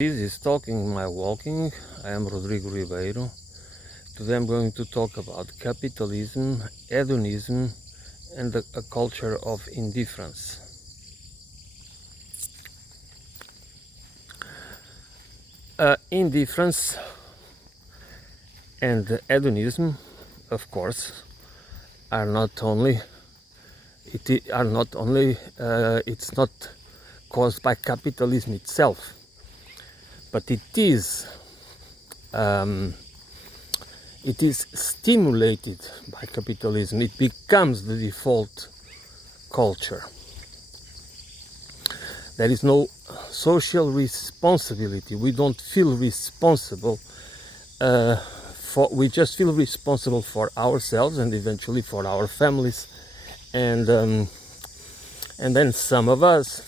This is Talking My Walking. I am Rodrigo Ribeiro. Today I'm going to talk about capitalism, hedonism, and a culture of indifference. Indifference and hedonism, of course, are not only it's not caused by capitalism itself, but it is stimulated by capitalism. It becomes the default culture. There is no social responsibility. We don't feel responsible we just feel responsible for ourselves and eventually for our families, and then some of us,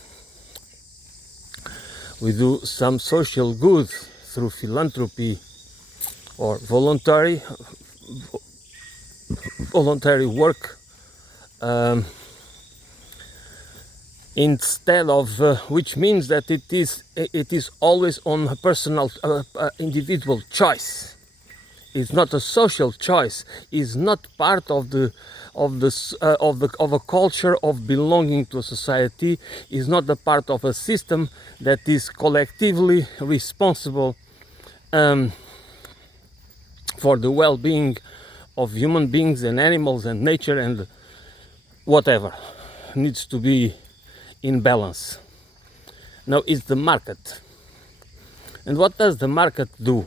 we do some social good through philanthropy or voluntary work, instead of which means that it is always on a personal individual choice. It's not a social choice. It's not part of a culture of belonging to a society. It's not a part of a system that is collectively responsible for the well-being of human beings and animals and nature and whatever needs to be in balance. Now it's the market. And what does the market do?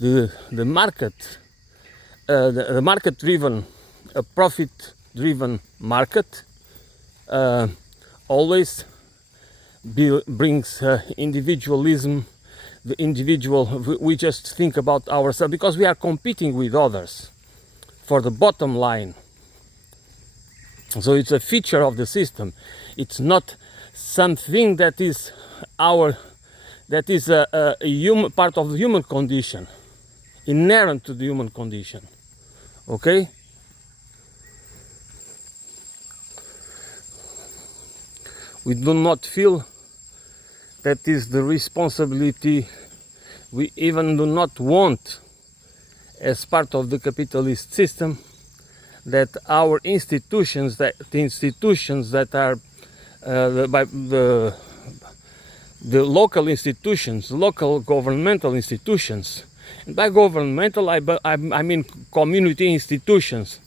The market-driven, a profit-driven market always brings individualism. The individual, we just think about ourselves because we are competing with others for the bottom line. So it's a feature of the system. It's not something that is a human part of the human condition, inherent to the human condition. Okay? We do not feel that is the responsibility. We even do not want, as part of the capitalist system, that our institutions, the institutions that are by the local institutions, local governmental institutions, and by governmental I mean community institutions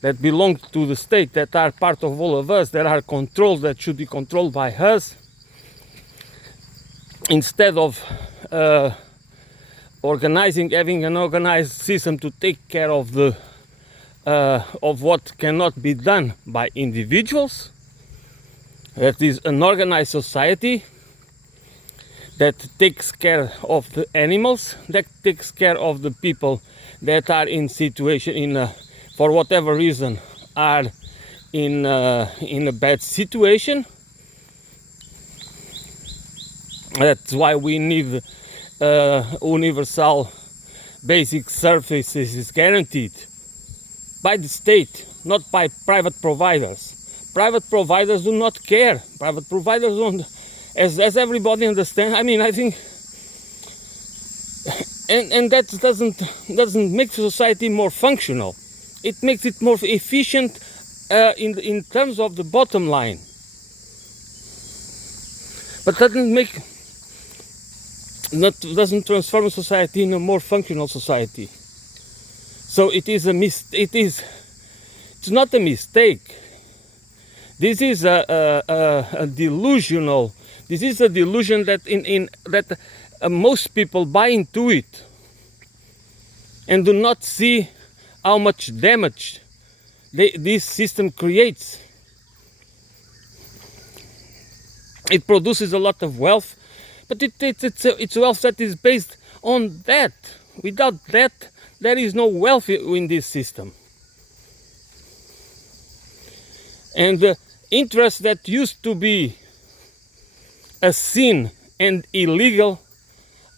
that belong to the state, that are part of all of us, that are controlled, that should be controlled by us, instead of having an organized system to take care of what cannot be done by individuals. That is an organized society that takes care of the animals, that takes care of the people that are in situation, for whatever reason, are in a bad situation. That's why we need universal basic services guaranteed by the state, not by private providers. Private providers do not care. Private providers don't, as everybody understands. I mean, I think, and that doesn't make society more functional. It makes it more efficient in terms of the bottom line, but doesn't transform society in a more functional society. So it's not a mistake. This is a delusional. This is a delusion that that most people buy into it and do not see how much damage this system creates. It produces a lot of wealth, but it's wealth that is based on that. Without that, there is no wealth in this system. And the interests that used to be a sin and illegal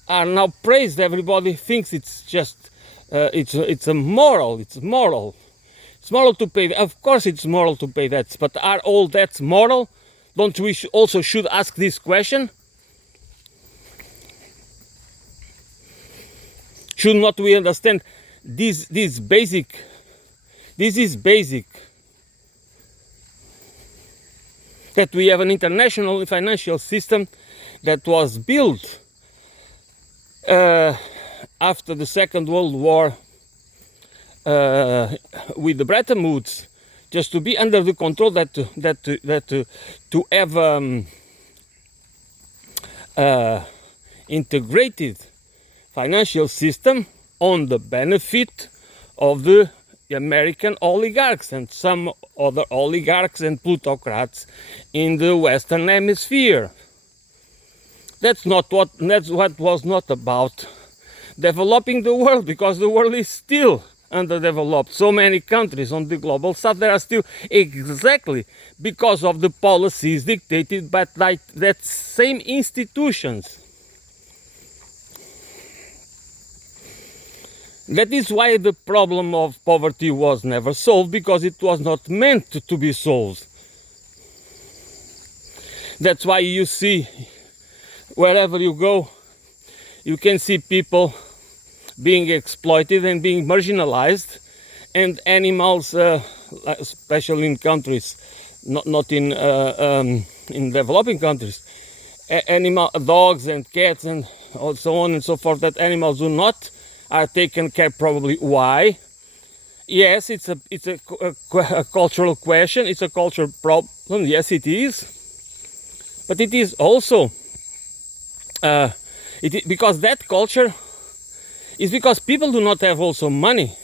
are now praised. Everybody thinks it's just it's moral. It's moral to pay. Of course, it's moral to pay debts. But are all debts moral? Don't we also should ask this question? Should not we understand this is basic, that we have an international financial system that was built after the Second World War with the Bretton Woods, just to be under the control to have integrated financial system on the benefit of the American oligarchs and some other oligarchs and plutocrats in the Western Hemisphere. That's what was not about developing the world, because the world is still underdeveloped. So many countries on the global south, there are still, exactly because of the policies dictated by that same institutions. That is why the problem of poverty was never solved, because it was not meant to be solved. That's why you see, wherever you go, you can see people being exploited and being marginalized, and animals, especially in countries, not in developing countries, dogs and cats and so on and so forth, that animals do not are taken care. Probably why? Yes, it's a cultural question. It's a cultural problem. Yes, it is. But it is also because that culture is because people do not have also money,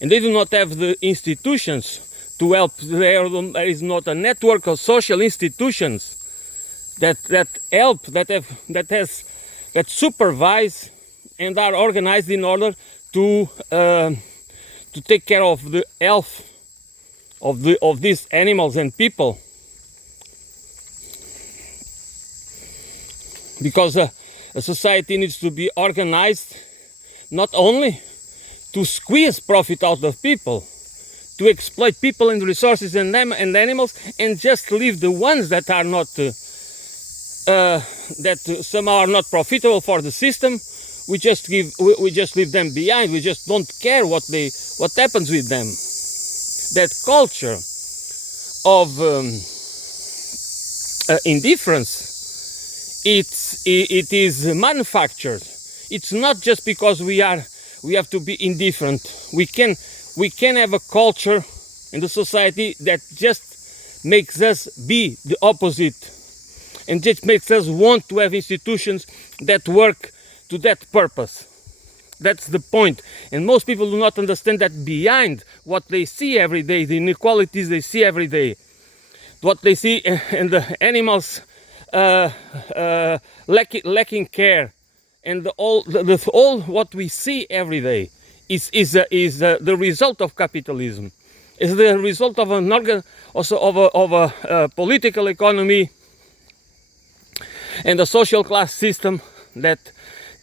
and they do not have the institutions to help. There is not a network of social institutions that help, that supervise and are organized in order to take care of the health of these animals and people. Because a society needs to be organized not only to squeeze profit out of people, to exploit people and resources and animals, and just leave the ones that are not that somehow are not profitable for the system. We just leave them behind. We just don't care what happens with them. That culture of indifference, it is manufactured. It's not just because we have to be indifferent. We can have a culture in the society that just makes us be the opposite, and just makes us want to have institutions that work to that purpose. That's the point. And most people do not understand that behind what they see every day, the inequalities they see every day, what they see in the animals lacking care, and all what we see every day is the result of capitalism. Is the result of an of a political economy and a social class system that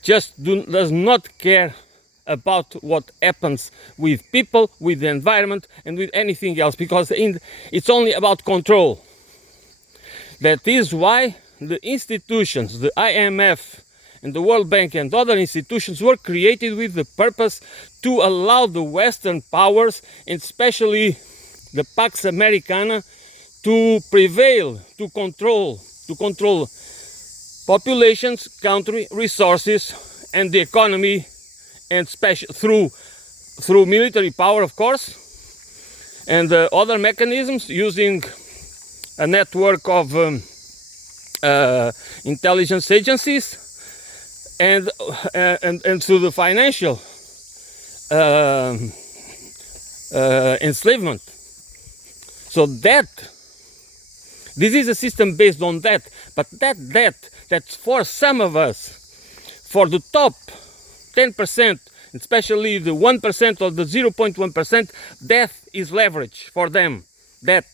just does not care about what happens with people, with the environment, and with anything else, because it's only about control. That is why the institutions, the IMF and the World Bank and other institutions, were created with the purpose to allow the Western powers, and especially the Pax Americana, to prevail, to control populations, country, resources, and the economy, and through military power, of course, and other mechanisms, using a network of intelligence agencies, and through the financial enslavement. So this is a system based on that, but that's for some of us, for the top 10%, especially the 1% or the 0.1%, death is leverage for them. That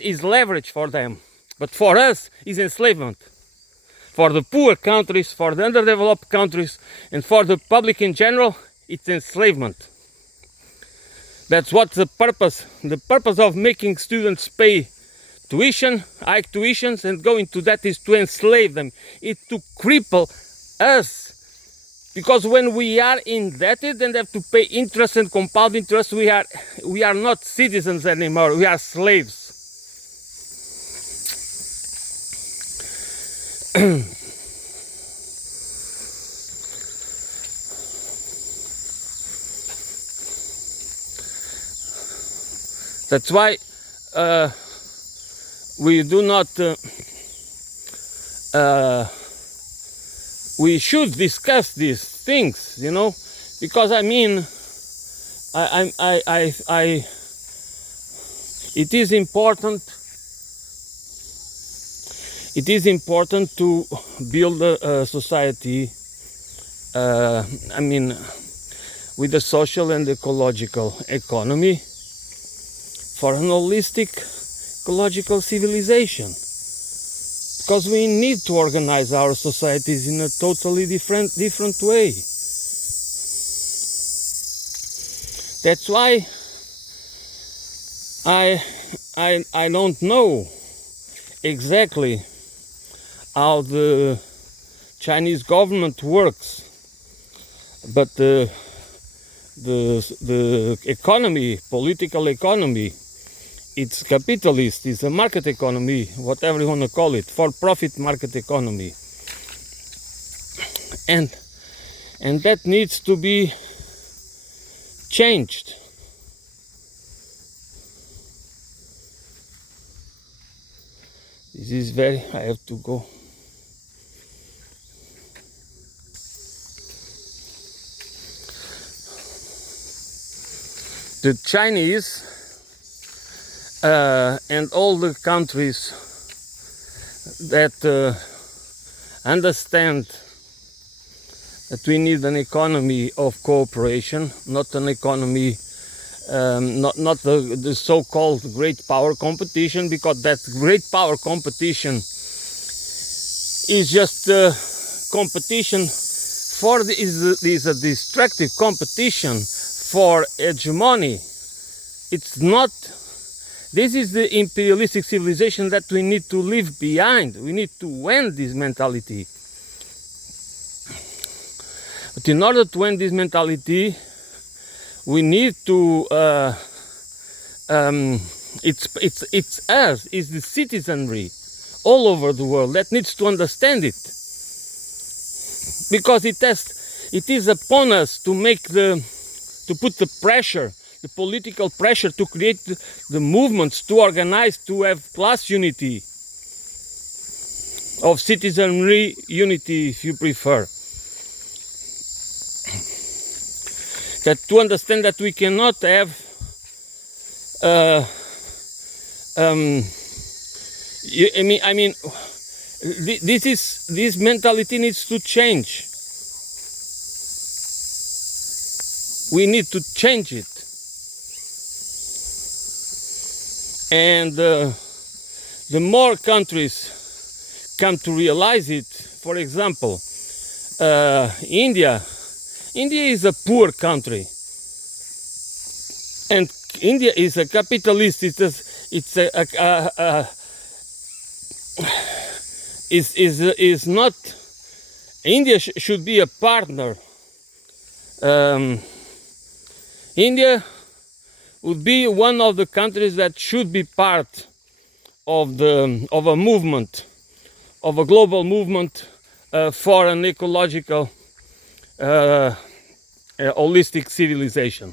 is leverage for them. But for us, is enslavement. For the poor countries, for the underdeveloped countries, and for the public in general, it's enslavement. That's what the purpose of making students pay tuition, high tuitions, and go into that is to enslave them. It's to cripple us Because when we are indebted and have to pay interest and compound interest, we are not citizens anymore, we are slaves. That's why we do not we should discuss these things, you know, because I mean, it is important. It is important to build a society. I mean, with a social and ecological economy for an holistic ecological civilization. Because we need to organize our societies in a totally different way. That's why I don't know exactly how the Chinese government works, but the economy, political economy, it's capitalist, it's a market economy, whatever you want to call it, for-profit market economy. And that needs to be changed. This is very, I have to go. The Chinese and all the countries that understand that we need an economy of cooperation, not an economy, not the so-called great power competition, because that great power competition is just competition for is a destructive competition for hegemony. It's not. This is the imperialistic civilization that we need to leave behind. We need to end this mentality. But in order to end this mentality, we need to. It's us, it's the citizenry all over the world that needs to understand it, because it is upon us to put the pressure. The political pressure to create the movements, to organize, to have class unity, of citizenry unity, if you prefer. That to understand that we cannot have this mentality needs to change. We need to change it. And the more countries come to realize it, for example, India is a poor country, and India is a capitalist. Is not. India should be a partner. India would be one of the countries that should be part of a movement, of a global movement for an ecological, holistic civilization,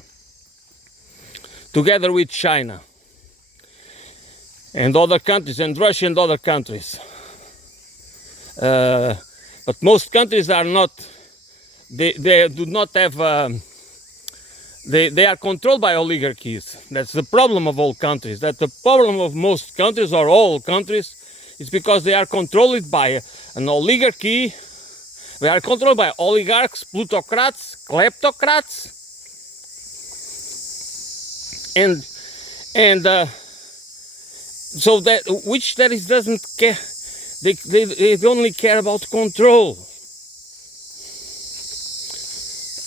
together with China and other countries, and Russia and other countries. But most countries are not. They do not have. They are controlled by oligarchies. That's the problem of all countries. That the problem of most countries, or all countries, is because they are controlled by an oligarchy. They are controlled by oligarchs, plutocrats, kleptocrats, and so that doesn't care. They only care about control.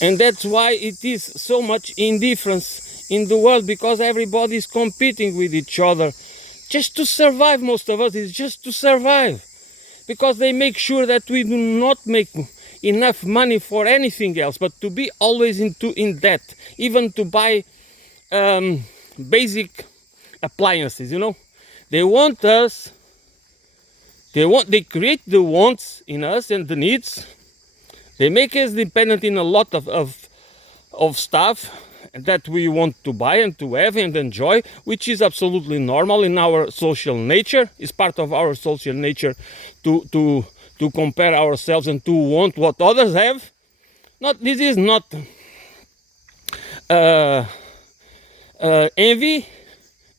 And that's why it is so much indifference in the world, because everybody is competing with each other just to survive. Most of us is just to survive, because they make sure that we do not make enough money for anything else, but to be always in debt, even to buy basic appliances. They want us. They create the wants in us and the needs. They make us dependent in a lot of stuff that we want to buy and to have and enjoy, which is absolutely normal in our social nature. It's part of our social nature to compare ourselves and to want what others have. This is not envy.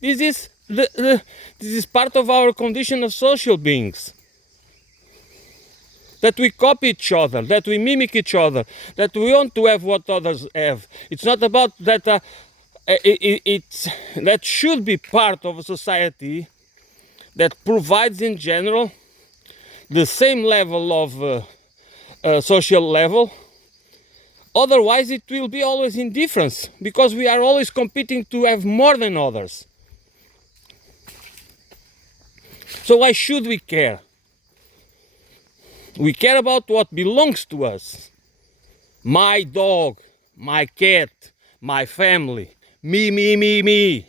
This is part of our condition of social beings. That we copy each other, that we mimic each other, that we want to have what others have. It's not about that. That should be part of a society that provides, in general, the same level of social level. Otherwise, it will be always indifference, because we are always competing to have more than others. So why should we care? We care about what belongs to us. My dog, my cat, my family. Me, me, me, me.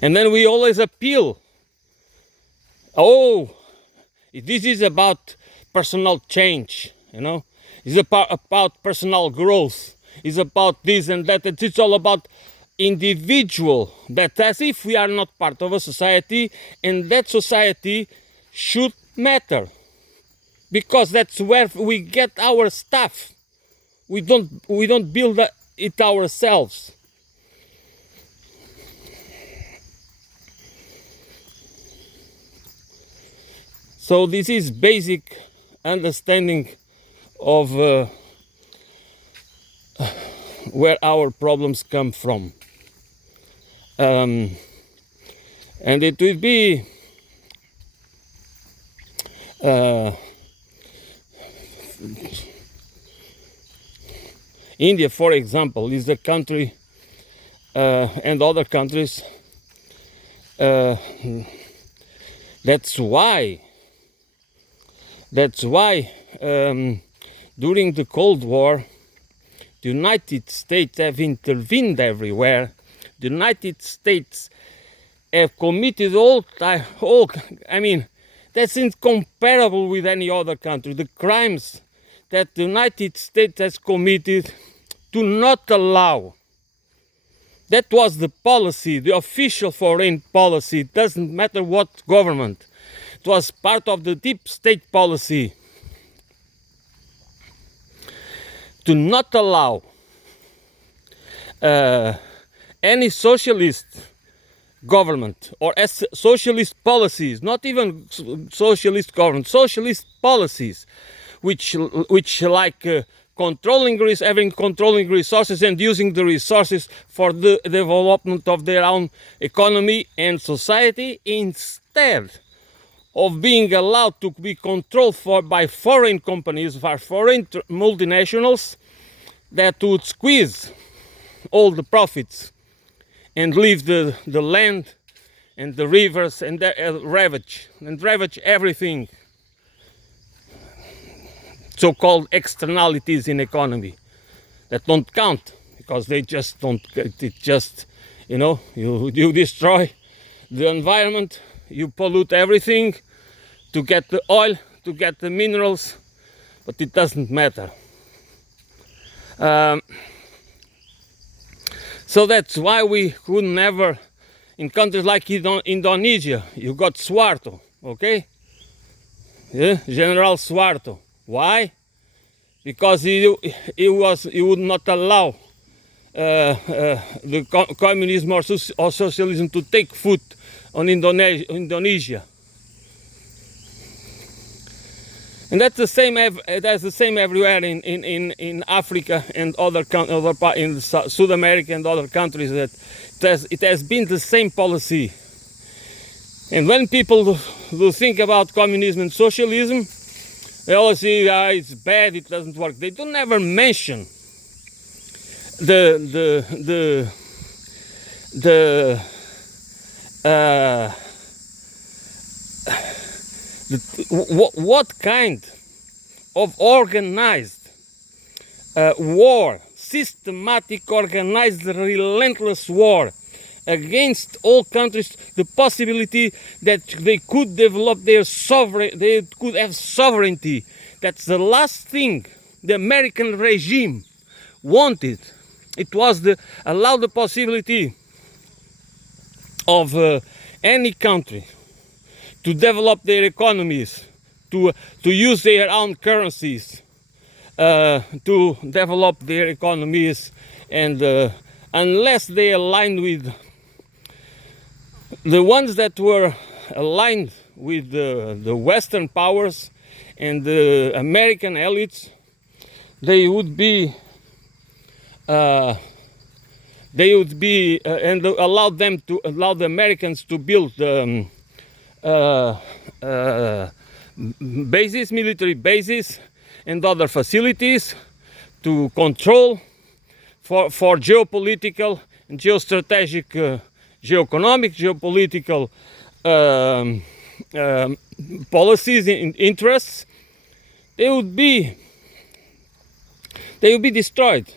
And then we always appeal. Oh, this is about personal change, It's about personal growth. It's about this and that. It's all about individual, that as if we are not part of a society, and that society should matter, because that's where we get our stuff. We don't build it ourselves. So this is basic understanding of where our problems come from. And it will be India, for example, is a country, and other countries. That's why during the Cold War, the United States have intervened everywhere. The United States have committed that's incomparable with any other country. The crimes that the United States has committed to not allow. That was the policy, the official foreign policy. It doesn't matter what government. It was part of the deep state policy to not allow any socialist government or socialist policies, not even socialist government, socialist policies, which like having controlling resources and using the resources for the development of their own economy and society, instead of being allowed to be controlled by foreign companies, by foreign multinationals that would squeeze all the profits and leave the land and the rivers and ravage everything. So-called externalities in economy that don't count, because they just don't. It just, you destroy the environment, you pollute everything to get the oil, to get the minerals, but it doesn't matter. So that's why we could never, in countries like Indonesia, you got Suharto, okay? Yeah? General Suharto. Why? Because he would not allow the communism or socialism to take foot on Indonesia. And that's the same. That's the same everywhere in Africa and in South America and other countries. That it has been the same policy. And when people do think about communism and socialism, they always say, it's bad, it doesn't work. They don't ever mention the What kind of organized war, systematic, organized, relentless war against all countries, the possibility that they could develop they could have sovereignty. That's the last thing the American regime wanted. It was allow the possibility of any country to develop their economies, to use their own currencies, to develop their economies, and unless they aligned with the ones that were aligned with the Western powers and the American elites, they would be and allow the Americans to build bases, military bases, and other facilities to control for geopolitical and geostrategic, geoeconomic, geopolitical policies and interests. They would be destroyed.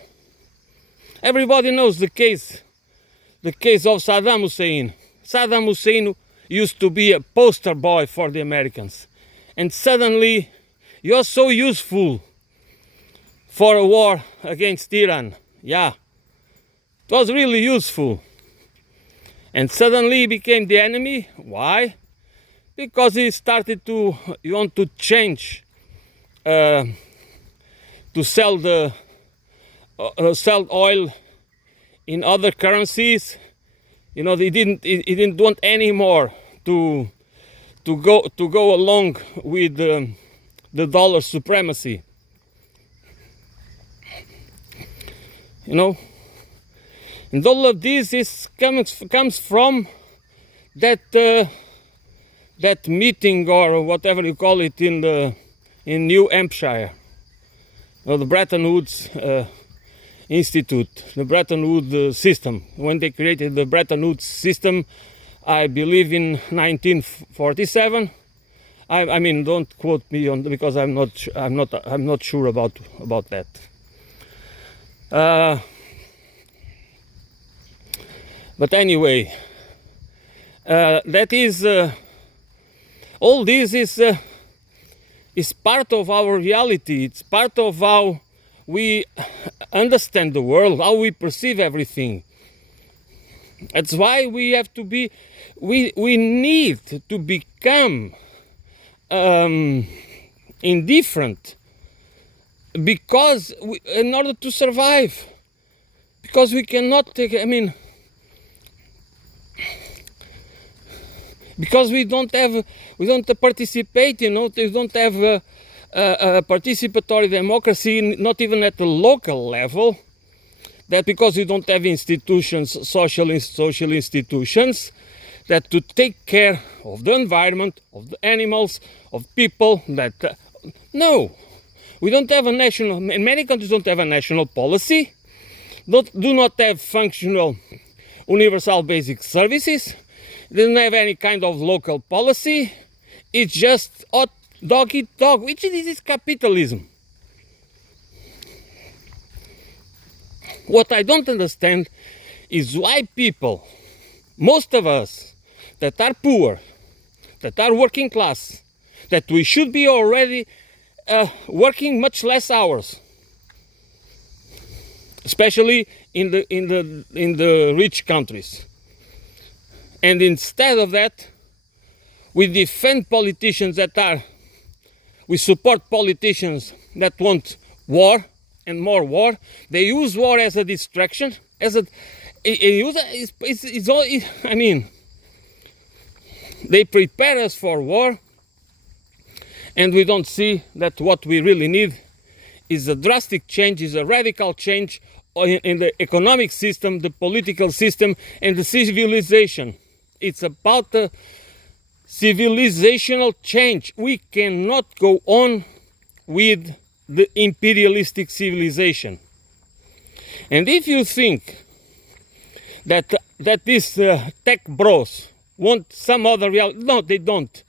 Everybody knows the case of Saddam Hussein. Saddam Hussein used to be a poster boy for the Americans, and suddenly you're so useful for a war against Iran. Yeah, it was really useful. And suddenly he became the enemy. Why? Because he started to want to change, to sell sell oil in other currencies. You know, he didn't want anymore to go along with the dollar supremacy. You know, and all of this comes from that meeting, or whatever you call it, in New Hampshire, or the Bretton Woods Institute, the Bretton Woods system. When they created the Bretton Woods system, I believe in 1947. I mean, don't quote me on, because I'm not sure about that. But anyway, that is all this is part of our reality. It's part of how we understand the world, how we perceive everything. That's why we have to be. We need to become indifferent, because in order to survive, because we cannot take. I mean, because we don't participate. You know, we don't have a participatory democracy, not even at the local level. That because we don't have institutions, social institutions, that to take care of the environment, of the animals, of people. That no, we don't have a national. Many countries don't have a national policy. Do not have functional universal basic services. They don't have any kind of local policy. It's just dog eat dog, which is capitalism. What I don't understand is why people, most of us that are poor, that are working class, that we should be already working much less hours, especially in the rich countries. And instead of that, we defend politicians we support politicians that want war and more war. They use war as a distraction, I mean, they prepare us for war, and we don't see that what we really need is a drastic change, is a radical change in the economic system, the political system, and the civilization. It's about the civilizational change. We cannot go on with the imperialistic civilization. And if you think that these tech bros want some other reality, no, they don't.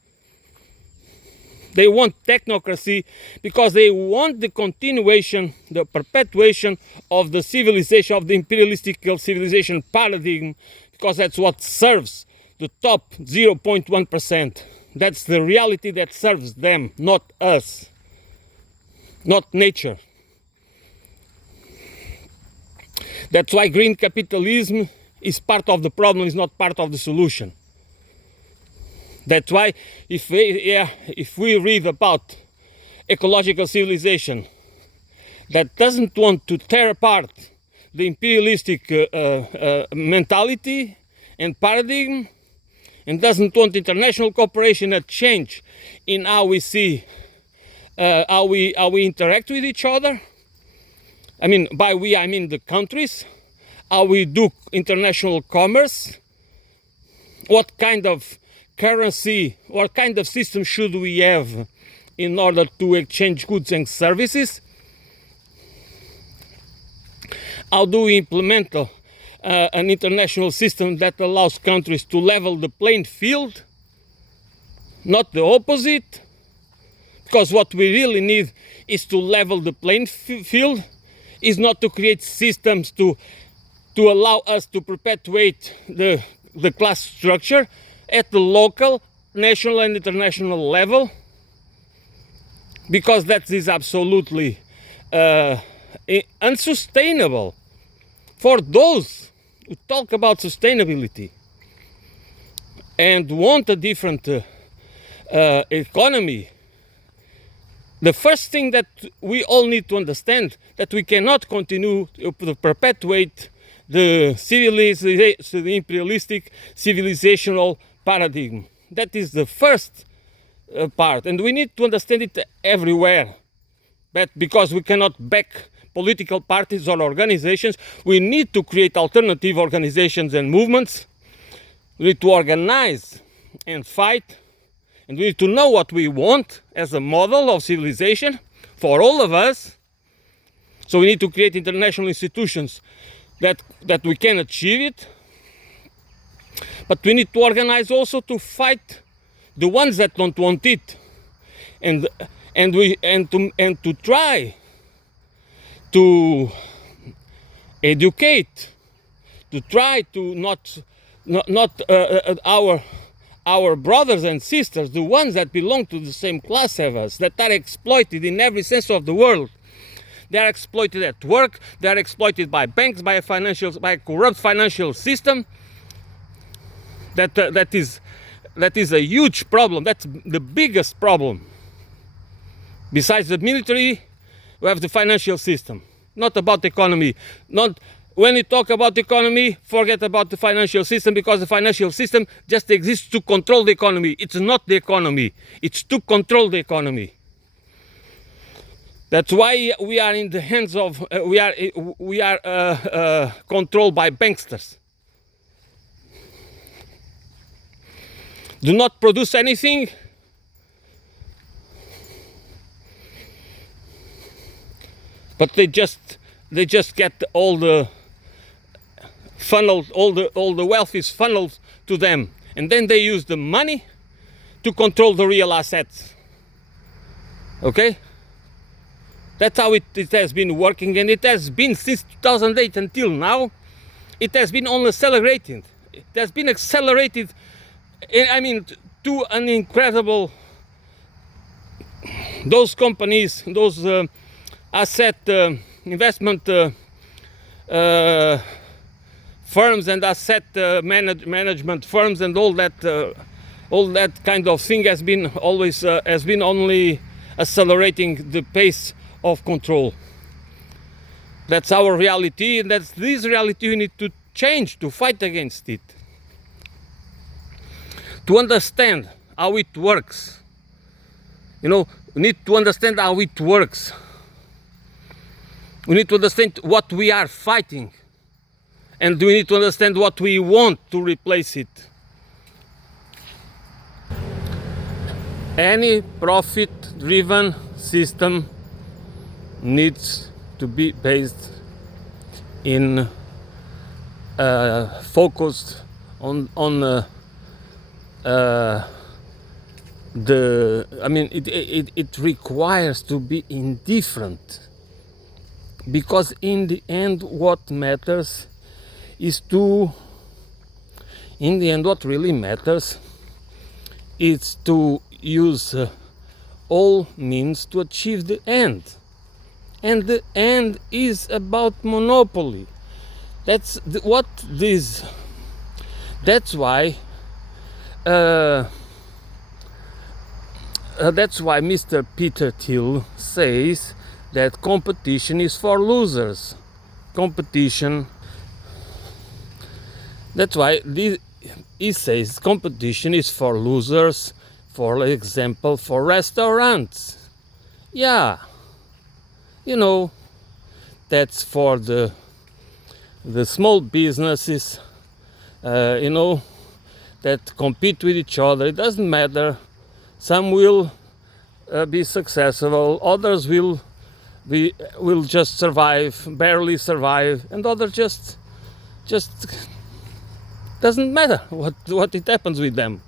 They want technocracy because they want the continuation, the perpetuation of the civilization, of the imperialistic civilization paradigm, because that's what serves the top 0.1%. That's the reality that serves them, not us, not nature. That's why green capitalism is part of the problem, is not part of the solution. That's why if we read about ecological civilization that doesn't want to tear apart the imperialistic mentality and paradigm, and doesn't want international cooperation and change in how we see, how we interact with each other. I mean, by we, I mean the countries, how we do international commerce, what kind of currency, what kind of system should we have in order to exchange goods and services? How do we implement an international system that allows countries to level the playing field, not the opposite? Because what we really need is to level the playing field, is not to create systems to allow us to perpetuate the class structure at the local, national and international level, because that is absolutely unsustainable for those who talk about sustainability and want a different economy. The first thing that we all need to understand, that we cannot continue to perpetuate the imperialistic civilizational paradigm. That is the first part, and we need to understand it everywhere. But because we cannot back political parties or organizations, we need to create alternative organizations and movements. We need to organize and fight, and we need to know what we want as a model of civilization for all of us. So we need to create international institutions that we can achieve it. But we need to organize also to fight the ones that don't want it, and to try to educate, to try to not our brothers and sisters, the ones that belong to the same class as us, that are exploited in every sense of the word. They are exploited at work. They are exploited by banks, by a corrupt financial system. That is a huge problem. That's the biggest problem. Besides the military, we have the financial system. Not about the economy. When you talk about the economy, forget about the financial system, because the financial system just exists to control the economy. It's not the economy. It's to control the economy. That's why we are in the hands of we are controlled by banksters. Do not produce anything. But they just get all the funneled, all the wealth is funneled to them, and then they use the money to control the real assets. Okay? That's how it has been working, and it has been since 2008 until now. It has been only accelerating. It has been accelerated, I mean, to an incredible. Those companies, those asset investment firms and asset management firms and all that kind of thing has been only accelerating the pace of control. That's our reality, and that's this reality we need to change, to fight against it, to understand how it works. We need to understand how it works. We need to understand what we are fighting, and we need to understand what we want to replace it. Any profit-driven system needs to be based in focused on it requires to be indifferent, because in the end what matters is to in the end what really matters is to use all means to achieve the end, and the end is about monopoly. That's what this. That's why. That's why Mr. Peter Thiel says that competition is for losers. Competition. That's why he says competition is for losers. For example, for restaurants. Yeah, you know, that's for the small businesses. That compete with each other. It doesn't matter. Some will be successful, others will just survive, barely survive, and others just doesn't matter what it happens with them.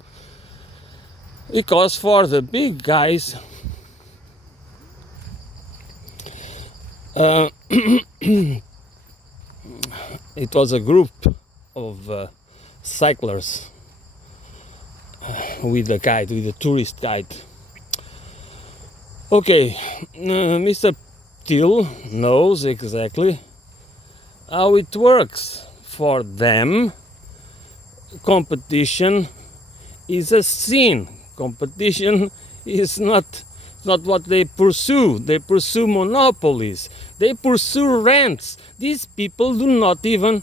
Because for the big guys, it was a group of cyclers with a tourist guide. Okay, Mr. Thiel knows exactly how it works. For them, competition is a sin. Competition is not what they pursue. They pursue monopolies. They pursue rents. These people do not even,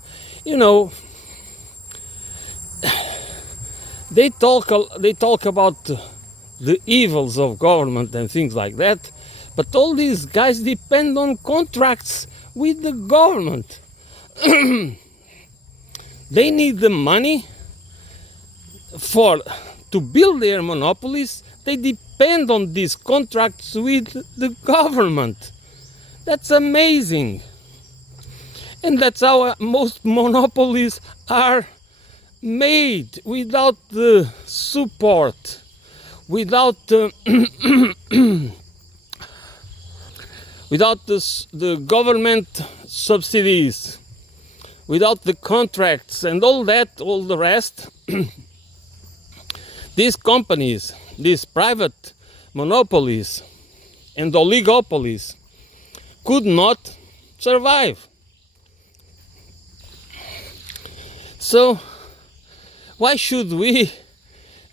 they talk about the evils of government and things like that, but all these guys depend on contracts with the government. They need the money to build their monopolies. They depend on these contracts with the government. That's amazing. And that's how most monopolies are made, without the support, without without the government subsidies, without the contracts and all the rest. These companies, these private monopolies and oligopolies could not survive. So why should we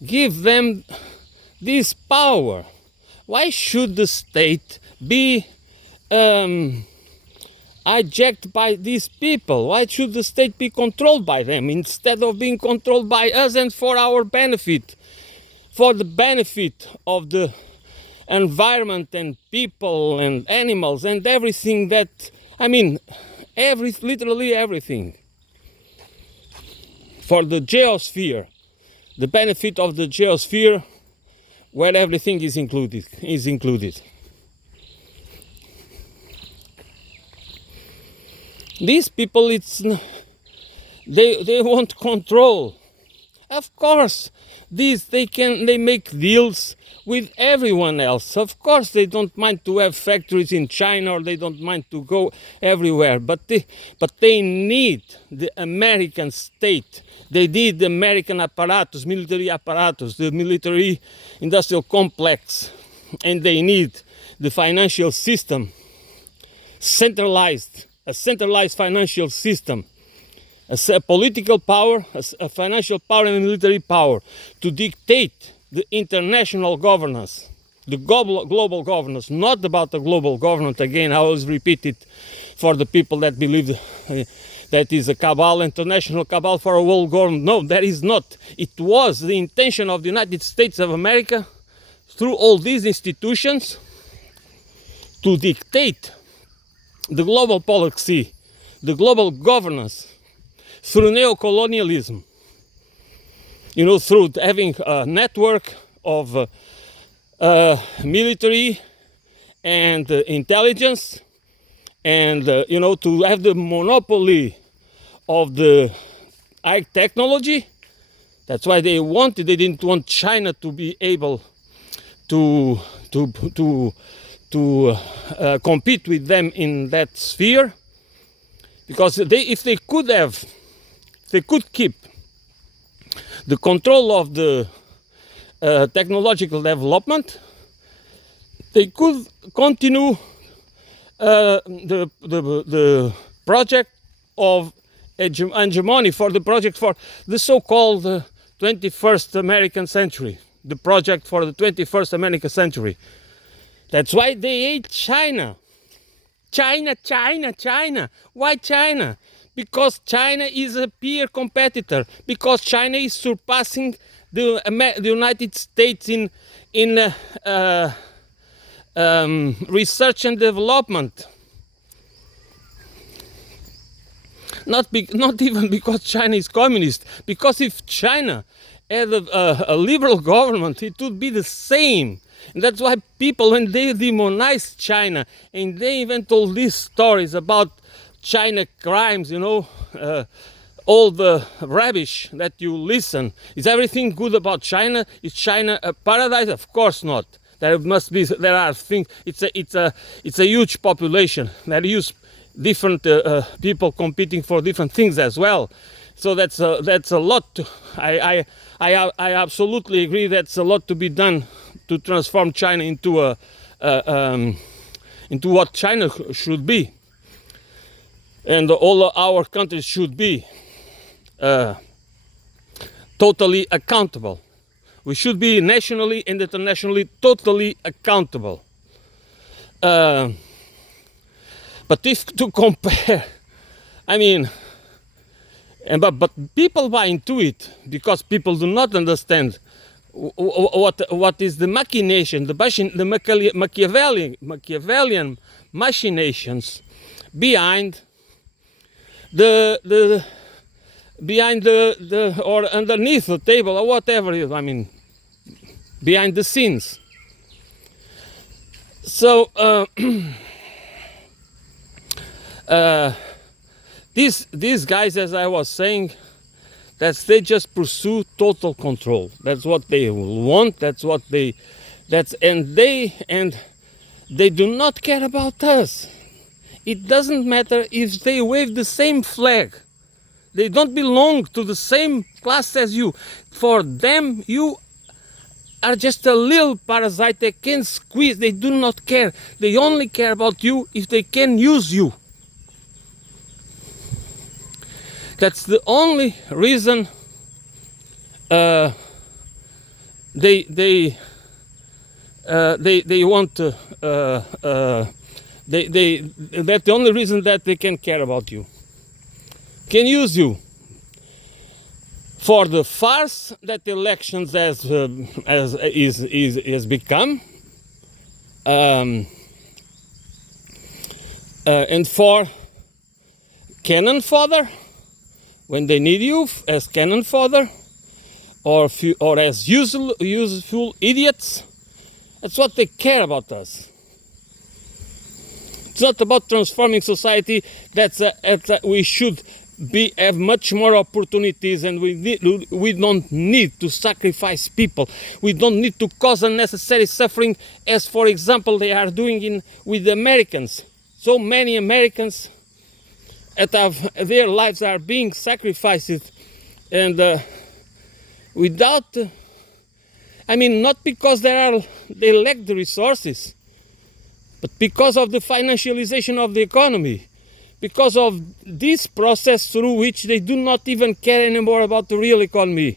give them this power? Why should the state be hijacked by these people? Why should the state be controlled by them instead of being controlled by us and for our benefit? For the benefit of the environment and people and animals and everything literally everything. For the geosphere, the benefit of the geosphere, where everything is included. These people, they want control. Of course, they make deals with everyone else. Of course, they don't mind to have factories in China, or they don't mind to go everywhere. But they need the American state. They need the American apparatus, military apparatus, the military industrial complex, and they need the financial system, a centralized financial system, a political power, a financial power, and a military power to dictate the international governance, the global governance, not about the global government. Again, I always repeat it for the people that believe that is a cabal, international cabal for a world government. No, that is not. It was the intention of the United States of America, through all these institutions, to dictate the global policy, the global governance, through neocolonialism, through having a network of military and intelligence, and to have the monopoly of the high technology. That's why they didn't want China to be able to compete with them in that sphere, because if they could keep the control of the technological development, they could continue the project of hegemony, for the project for the so-called 21st American century, the project for the 21st American century. That's why they hate China. China. Why China? Because China is a peer competitor. Because China is surpassing the United States in research and development. Not even because China is communist. Because if China had a liberal government, it would be the same. And that's why people, when they demonize China and they invent all these stories about China crimes, all the rubbish that you listen, is everything good about China? Is China a paradise? Of course not. There are things. It's a huge population. There is different people competing for different things as well. So that's a lot. I absolutely agree. That's a lot to be done to transform China into into what China should be, and all our countries should be totally accountable. We should be nationally and internationally totally accountable. But if to compare, but people buy into it because people do not understand what is the machination, the Machiavellian machinations behind behind the or underneath the table or whatever it is, behind the scenes. So these guys, as I was saying, they just pursue total control. That's what they want. And they do not care about us. It doesn't matter if they wave the same flag. They don't belong to the same class as you. For them, you are just a little parasite they can squeeze. They do not care. They only care about you if they can use you. That's the only reason they want to. That's the only reason that they can care about you. Can use you for the farce that elections has become, and for cannon fodder. When they need you as cannon fodder, or as useful idiots, that's what they care about us. It's not about transforming society. We should have much more opportunities, and we don't need to sacrifice people. We don't need to cause unnecessary suffering, as for example they are doing with the Americans. So many Americans their lives are being sacrificed, and without, not because they lack the resources, but because of the financialization of the economy, because of this process through which they do not even care anymore about the real economy.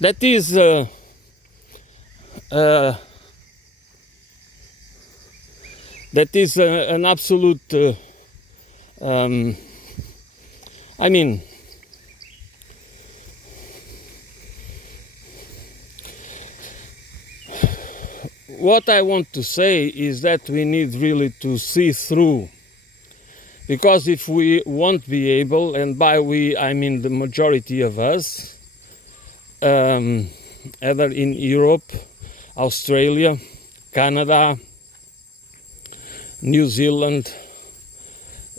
That is an absolute what I want to say is that we need really to see through, because if we won't be able, and by we I mean the majority of us, either in Europe, Australia, Canada, New Zealand,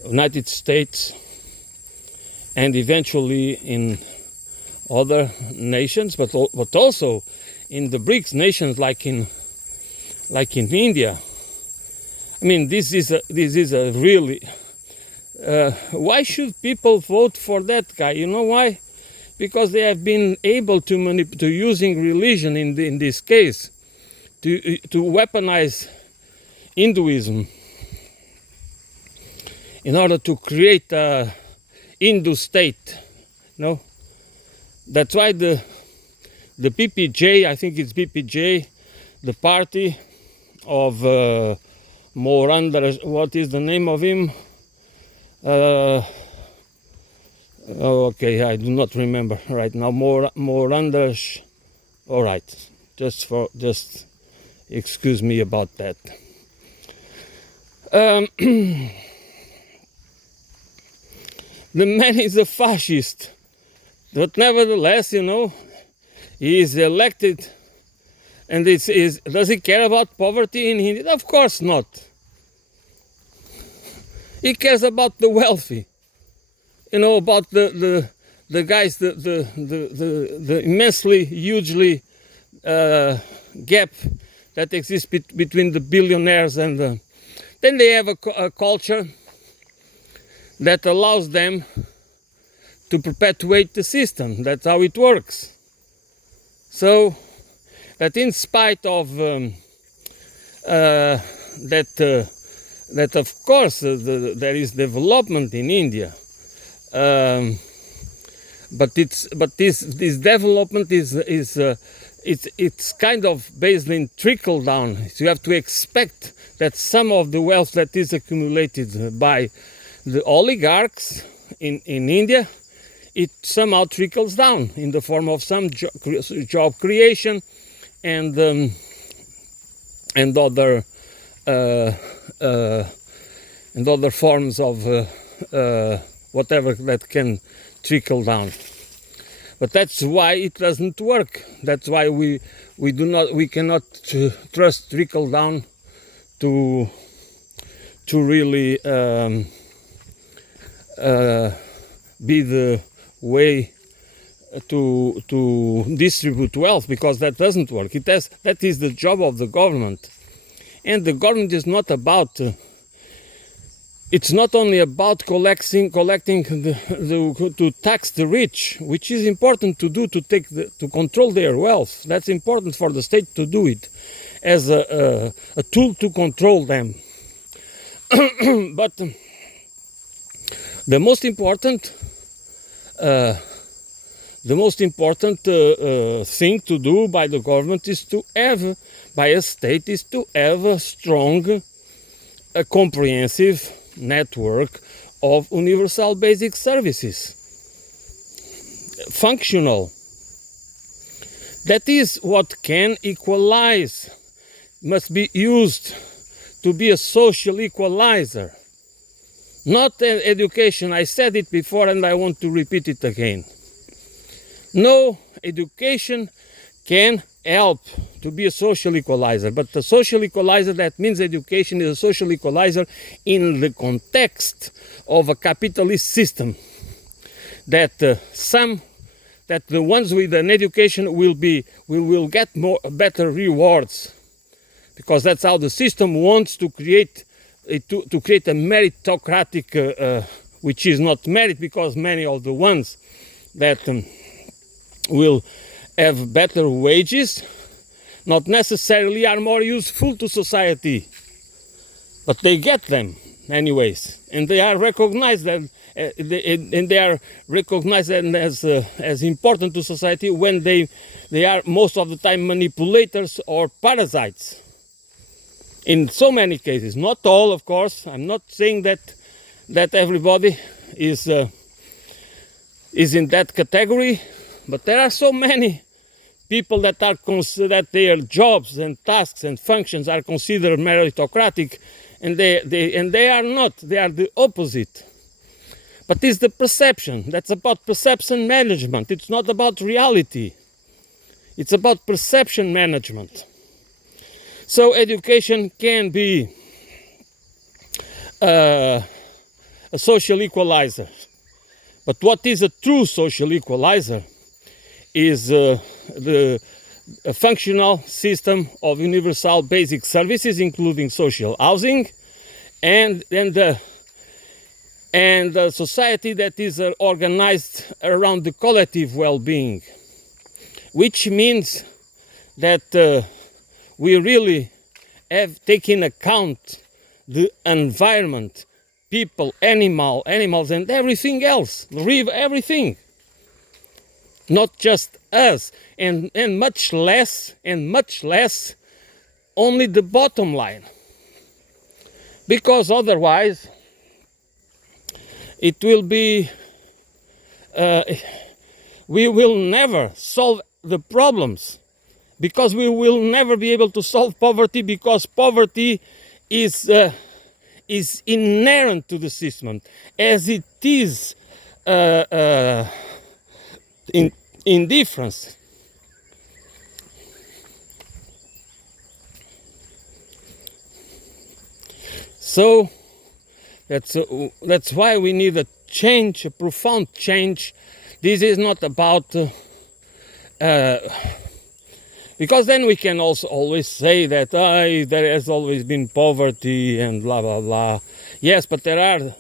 United States, and eventually in other nations, but also in the BRICS nations, like in India. I mean, this is a really. Why should people vote for that guy? You know why? Because they have been able to using religion in this case to weaponize Hinduism in order to create a Hindu state. No, that's why the PPJ, I think it's PPJ, the party of Moranda, what is the name of him? Okay, I do not remember right now. Moranda, all right, just excuse me about that. The man is a fascist, but nevertheless, you know, he is elected, and does he care about poverty in India? Of course not. He cares about the wealthy, you know, about the guys, the immensely, hugely gap that exists between the billionaires and then they have a culture that allows them to perpetuate the system. That's how it works. So that in spite of that of course there is development in India, but this development it's kind of based in trickle down. So you have to expect that some of the wealth that is accumulated by the oligarchs in India, it somehow trickles down in the form of some job creation and other forms of whatever that can trickle down. But that's why it doesn't work. That's why we cannot trust trickle down to really be the way to distribute wealth, because that doesn't work. That is the job of the government, and the government is not about. It's not only about collecting to tax the rich, which is important to do to control their wealth. That's important for the state to do it as a tool to control them. But the most important thing to do by the government by a state is to have a strong, comprehensive network of universal basic services, functional. That is what can equalize, must be used to be a social equalizer, not education. I said it before and I want to repeat it again. No, education can help to be a social equalizer, but the social equalizer, that means education is a social equalizer in the context of a capitalist system, that the ones with an education will get better rewards, because that's how the system wants to create a meritocratic, which is not merit, because many of the ones that will have better wages not necessarily are more useful to society, but they get them anyways, and they are recognized as important to society when they are most of the time manipulators or parasites. In so many cases, not all, of course. I'm not saying that everybody is in that category, but there are so many people that their jobs and tasks and functions are considered meritocratic, and they are not. They are the opposite. But it's the perception. That's about perception management. It's not about reality. It's about perception management. So education can be a social equalizer, But what is a true social equalizer is a functional system of universal basic services, including social housing, and a society that is organized around the collective well-being, which means that we really have taken account the environment, people, animals, and everything else, everything, not just us, and much less only the bottom line, because otherwise it will be we will never solve the problems, because we will never be able to solve poverty, because poverty is inherent to the system, as it is indifference. So that's why we need a change, a profound change. This is not about because then we can also always say that there has always been poverty and blah blah blah. Yes, but there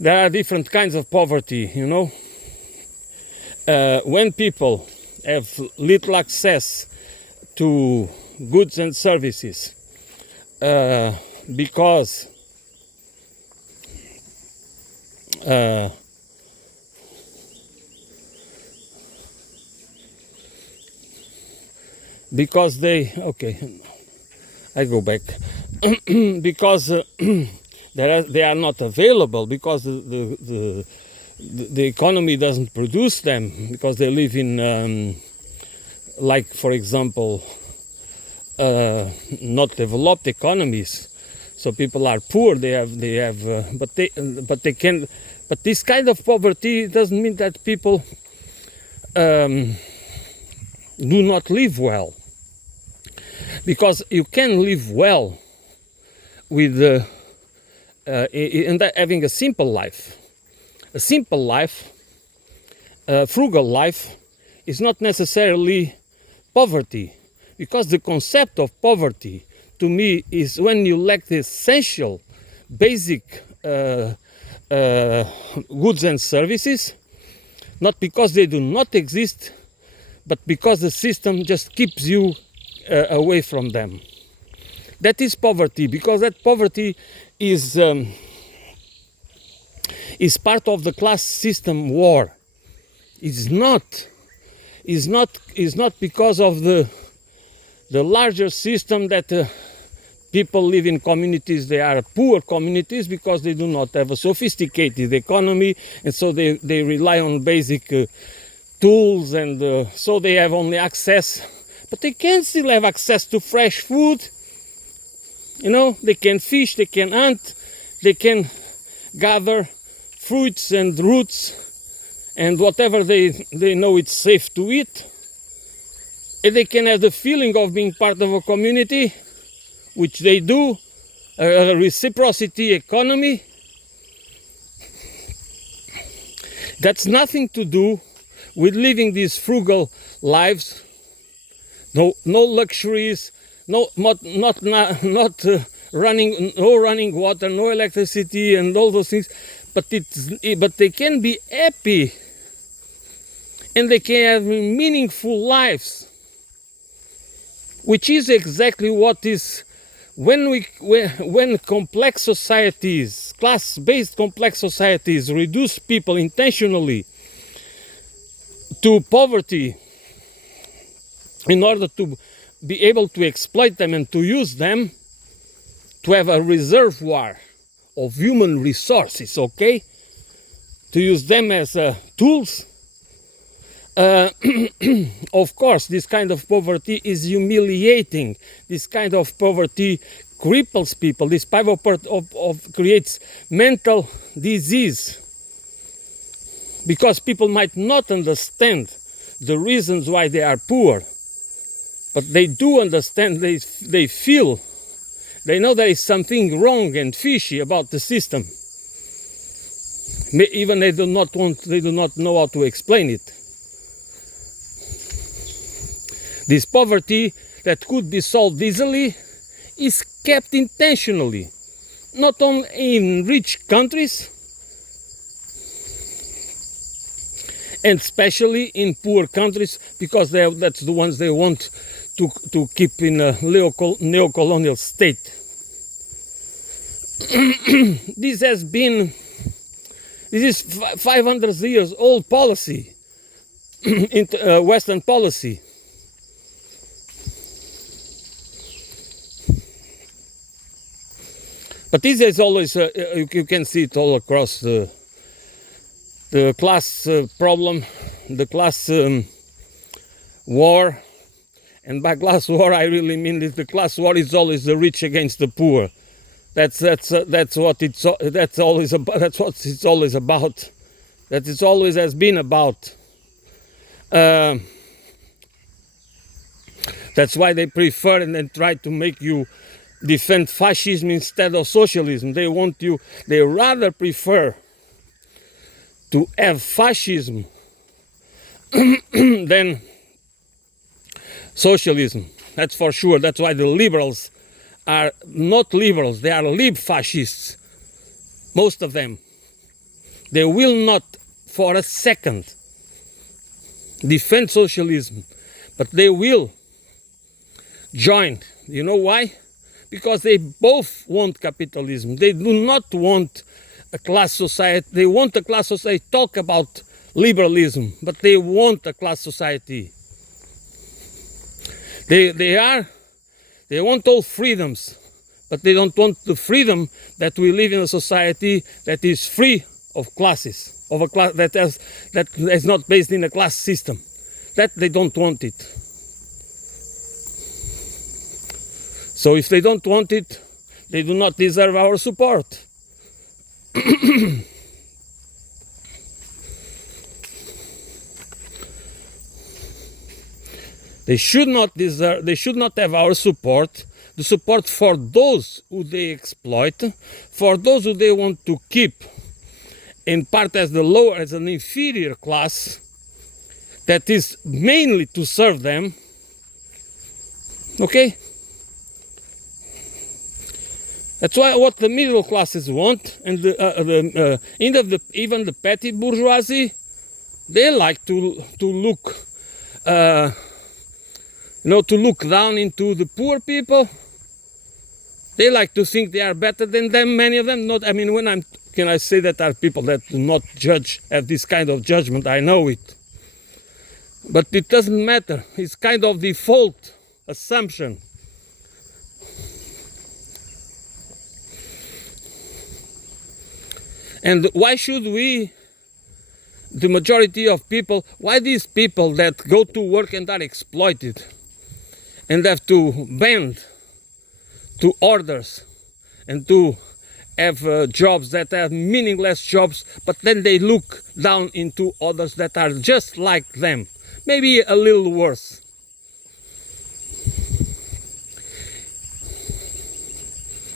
are different kinds of poverty, you know. When people have little access to goods and services, because they, okay, I go back, because they are not available, because the economy doesn't produce them, because they live in like, for example, not developed economies. So people are poor. They have, but they can. But this kind of poverty doesn't mean that people do not live well, because you can live well with having a simple life. A simple life, frugal life, is not necessarily poverty, because the concept of poverty, to me, is when you lack the essential, basic goods and services, not because they do not exist, but because the system just keeps you away from them. That is poverty, because that poverty is part of the class system war. It's not because of the larger system that people live in communities. They are poor communities because they do not have a sophisticated economy, and so they rely on basic tools, and so they have only access, but they can still have access to fresh food. You know, they can fish, they can hunt, they can gather fruits and roots and whatever they know it's safe to eat. And they can have the feeling of being part of a community, which they do, a reciprocity economy. That's nothing to do with living these frugal lives. No luxuries, not running water, no electricity, and all those things. But they can be happy, and they can have meaningful lives, which is exactly what is when complex societies, class-based complex societies, reduce people intentionally to poverty in order to be able to exploit them and to use them to have a reservoir of human resources, okay? To use them as tools. Of course, this kind of poverty is humiliating. This kind of poverty cripples people. This type of creates mental disease, because people might not understand the reasons why they are poor, but they do understand. They feel, they know there is something wrong and fishy about the system. Even they do not know how to explain it. This poverty that could be solved easily is kept intentionally, not only in rich countries, and especially in poor countries, because that's the ones they want to keep in a neo-colonial state. This is 500 years old policy, Western policy. But this is always, you can see it all across the class problem, the class war. And by class war, I really mean that the class war is always the rich against the poor. That's what it's always about. That's what it's always about. That it always has been about. That's why they prefer and then try to make you defend fascism instead of socialism. They rather prefer to have fascism than socialism. That's for sure. That's why the liberals are not liberals. They are lib-fascists. Most of them. They will not for a second defend socialism, but they will join. You know why? Because they both want capitalism. They do not want a class society. They want a class society. Talk about liberalism, but they want a class society. They want all freedoms, but they don't want the freedom that we live in a society that is free of classes, of a class that is not based in a class system. That they don't want it. So if they don't want it, they do not deserve our support. They should not have our support, the support for those who they exploit, for those who they want to keep in part as an inferior class that is mainly to serve them. Okay? That's why what the middle classes want, and even the petty bourgeoisie, they like to look. To look down into the poor people. They like to think they are better than them, many of them. Can I say that are people that do not have this kind of judgment? I know it. But it doesn't matter. It's kind of default assumption. And why should we, the majority of people, why these people that go to work and are exploited, and have to bend to orders and to have jobs that are meaningless jobs, but then they look down into others that are just like them, maybe a little worse.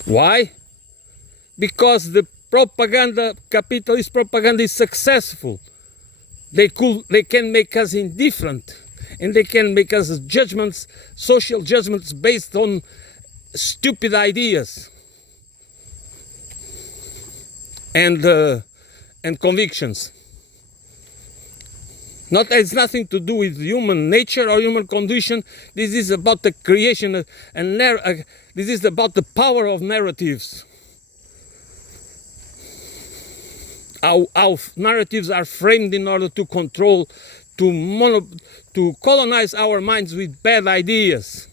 Why? Because the capitalist propaganda is successful. They can make us indifferent. And they can make us social judgments based on stupid ideas and convictions. It's nothing to do with human nature or human condition. This is about the creation this is about the power of narratives. How narratives are framed in order to control, to colonize our minds with bad ideas.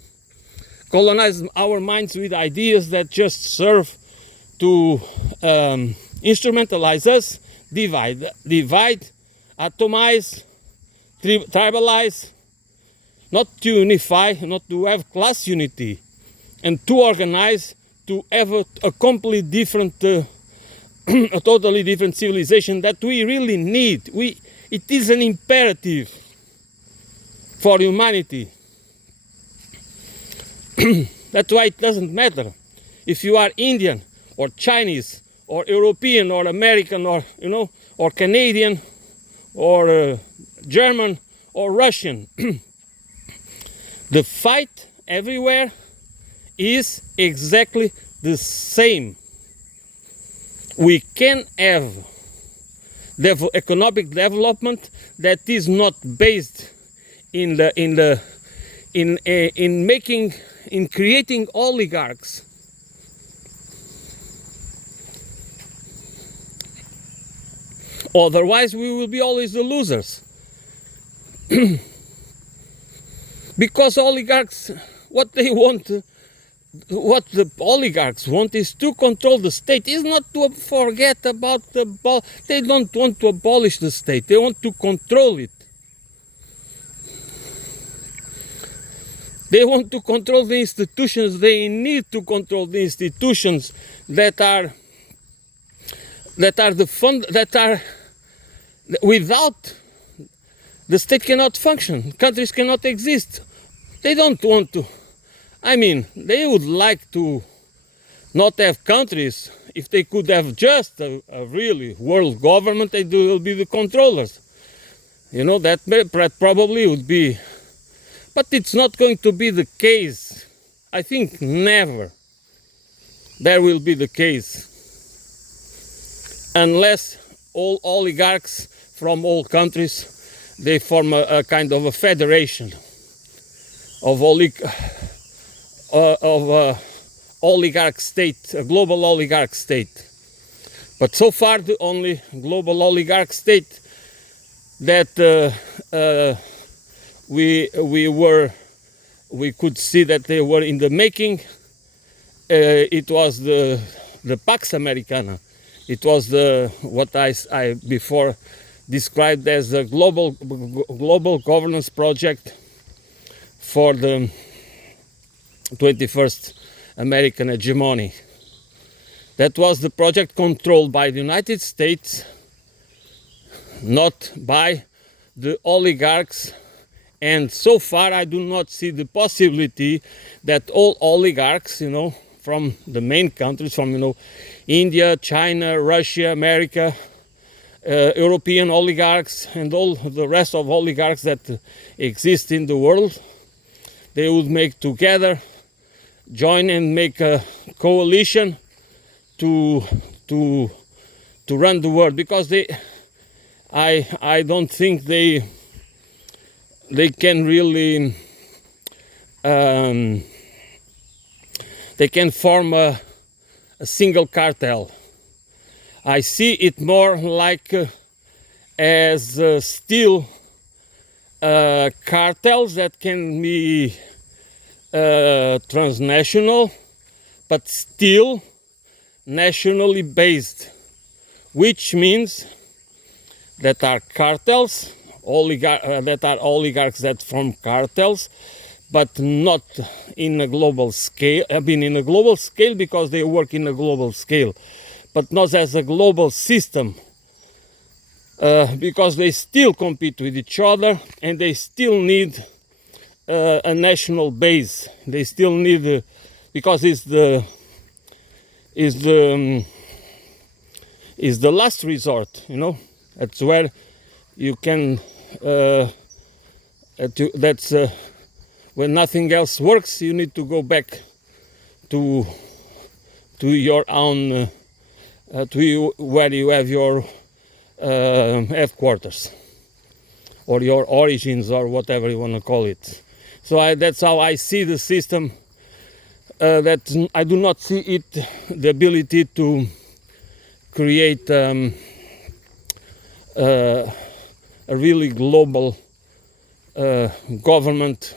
Colonize our minds with ideas that just serve to instrumentalize us, divide, atomize, tribalize, not to unify, not to have class unity, and to organize, to have a completely different, a totally different civilization that we really need. It is an imperative for humanity. That's why it doesn't matter if you are Indian or Chinese or European or American or or Canadian or German or Russian. The fight everywhere is exactly the same. We can have economic development that is not based in creating oligarchs. Otherwise, we will be always the losers. Because oligarchs, what the oligarchs want is to control the state. Is not to forget about they don't want to abolish the state. They want to control it. They want to control the institutions. They need to control the institutions that are without the state cannot function. Countries cannot exist. They don't want to. I mean, they would like to not have countries. If they could have just a really world government, they will be the controllers. You know, that probably would be. But it's not going to be the case. I think never there will be the case. Unless all oligarchs from all countries, they form a kind of a federation of oligarch state, a global oligarch state. But so far the only global oligarch state that we could see that they were in the making, it was the Pax Americana. It was what I before described as a global governance project for the 21st American hegemony. That was the project controlled by the United States, not by the oligarchs. And so far I do not see the possibility that all oligarchs, you know, from the main countries, from, you know, India, China, Russia, America, European oligarchs, and all the rest of oligarchs that exist in the world, they would make together, join and make a coalition to run the world, because I don't think they can really they can form a single cartel. I see it more like as still cartels that can be transnational, but still nationally based, which means that are cartels, that are oligarchs that form cartels, but not in a global scale. I mean, in a global scale because they work in a global scale, but not as a global system, because they still compete with each other and they still need a national base. They still need, because it's the last resort, you know. That's where you can. That's when nothing else works. You need to go back to your own, where you have your headquarters or your origins or whatever you want to call it. So that's how I see the system. That I do not see it the ability to create a really global government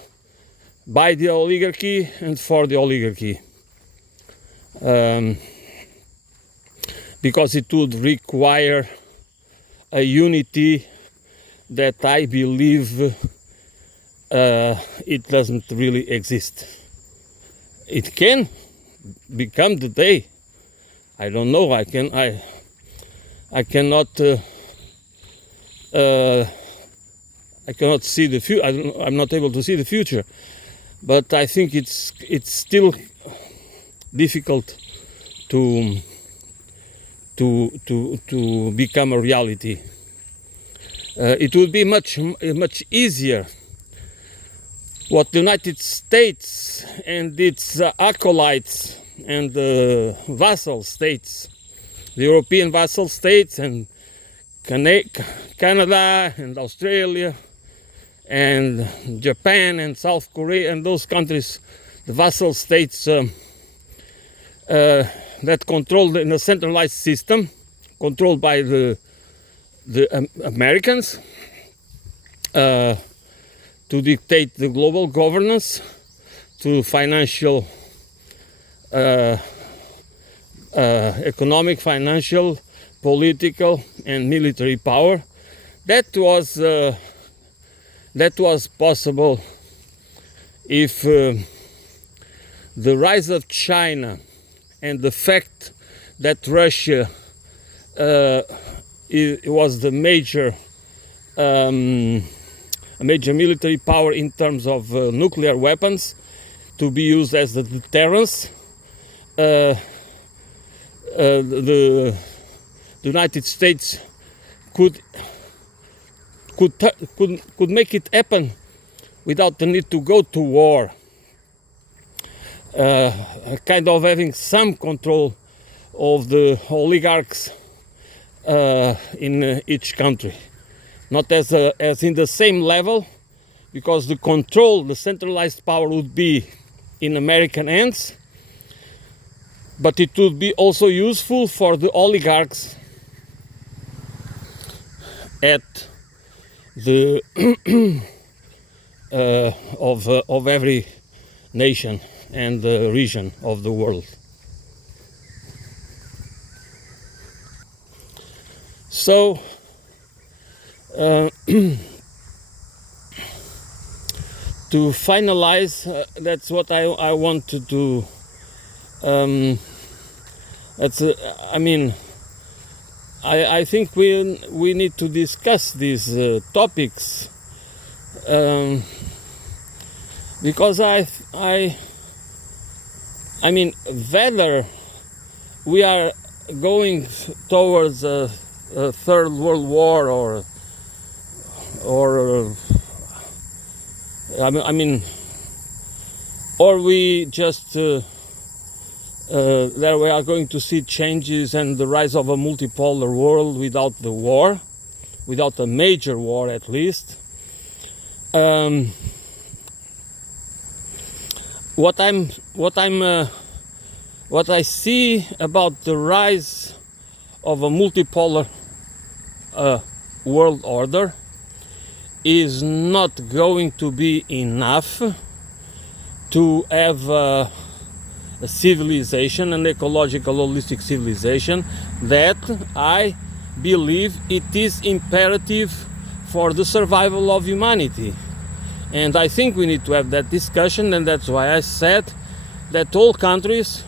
by the oligarchy and for the oligarchy, because it would require a unity that I believe it doesn't really exist. It can become the day. I don't know. I cannot. I cannot see the future. I'm not able to see the future, but I think it's still difficult to to become a reality. It would be much easier what the United States and its acolytes and vassal states, the European vassal states and Canada and Australia and Japan and South Korea and those countries, the vassal states that controlled in a centralized system, controlled by the Americans, to dictate the global governance, to financial, economic, financial, political, and military power. That was possible if the rise of China and the fact that Russia was the major military power in terms of nuclear weapons to be used as the deterrence. The United States could make it happen without the need to go to war, kind of having some control of the oligarchs in each country, not as in the same level, because the centralized power would be in American hands, but it would be also useful for the oligarchs at the of every nation and region of the world. So to finalize, that's what I want to do. I think we need to discuss these topics, because whether we are going towards a third world war or we just that we are going to see changes and the rise of a multipolar world without the war, without a major war at least. What I see about the rise of a multipolar world order is not going to be enough to have a civilization, an ecological, holistic civilization that I believe it is imperative for the survival of humanity. And I think we need to have that discussion, and that's why I said that all countries,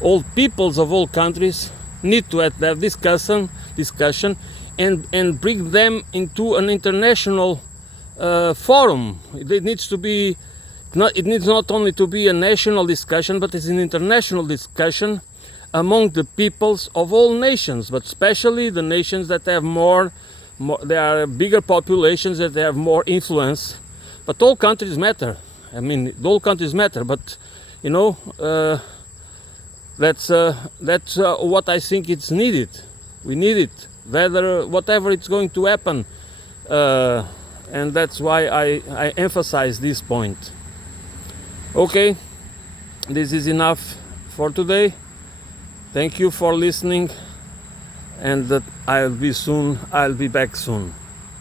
all peoples of all countries need to have that discussion and bring them into an international forum. It needs not only to be a national discussion, but it's an international discussion among the peoples of all nations, but especially the nations that have more there are bigger populations, that they have more influence. But all countries matter. All countries matter. But that's what I think it's needed. We need it, whatever it's going to happen, and that's why I emphasize this point. Okay, this is enough for today. Thank you for listening, and I'll be back soon.